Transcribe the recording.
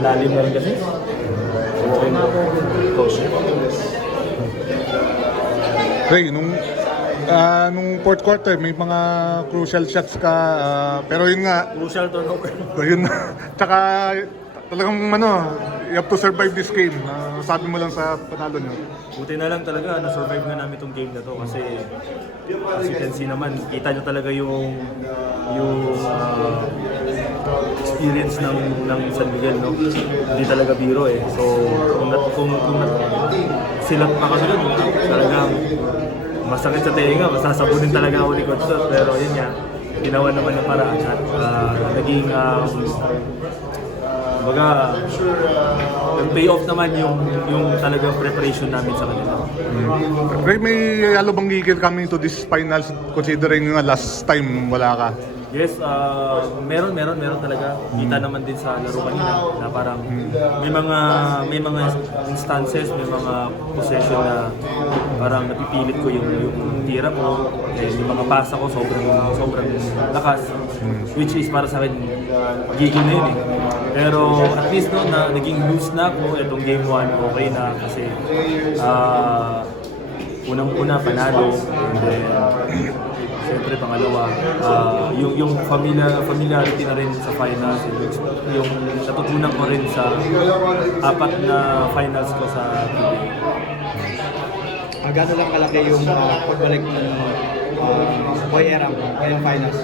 lalim na rin kasi. Okay na coach. Ray, nung fourth quarter, may mga crucial shots ka, pero yun nga, Crucial turnover. yun na. Tsaka talagang you have to survive this game. Sabi mo lang sa panalo nyo. Buti na lang talaga, na-survive nga namin itong game na to kasi as you can see naman, kita nyo talaga yung experience ng San Miguel, no? Hindi talaga biro eh. So, kung silat pa kami doon, talagang masakit sa tenga, masasabunin talaga ako ni Coach Dot. Pero yun nga, ginawa naman ng paraan at naging pay off naman yung talagang preparation namin sa kanila. Ray, may halo bang gigil coming to this finals considering nga last time wala ka? Yes, meron talaga. Kita naman din sa laro kanina na parang may mga instances, may mga possession na parang napipilit ko yung tira ko. Yung mga pasa ko sobrang lakas, which is para sa akin gigil na yun eh. Pero at least na naging loose na ako itong game 1, okay na kasi unang-una panalo, and then siyempre pangalawa, yung familiarity na rin sa finals, yung natutunan ko rin sa 4 na finals ko sa PBA. Gano'n lang kalaki yung pagbalik ng Boy Erang ngayong finals?